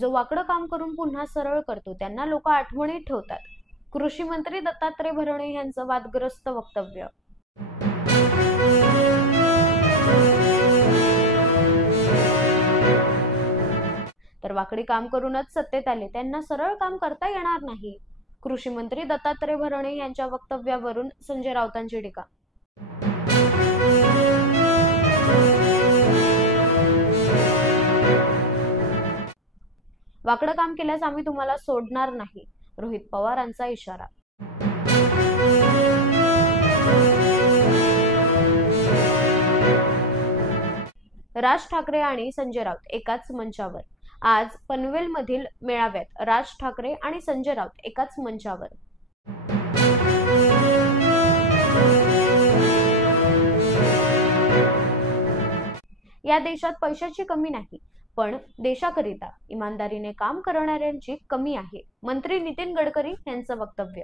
जो वाकडं काम करून पुन्हा सरळ करतो त्यांना लोक आठवणीत ठेवतात. कृषी मंत्री दत्तात्रय भरणे यांचं वादग्रस्त वक्तव्य. तर वाकडी काम करूनच सत्तेत आले त्यांना सरळ काम करता येणार नाही. कृषी मंत्री दत्तात्रय भरणे यांच्या वक्तव्यावरून संजय राऊतांची टीका. वाकडं काम केल्यास आम्ही तुम्हाला सोडणार नाही, रोहित पवारांचा इशारा. राज ठाकरे आणि संजय राऊत एकाच मंचावर. आज पनवेलमधील मेळाव्यात राज ठाकरे आणि संजय राऊत एकाच मंचावर. या देशात पैशाची कमी नाही, पण देशाकरिता इमानदारीने काम करणाऱ्यांची कमी आहे. मंत्री नितीन गडकरी यांचं वक्तव्य.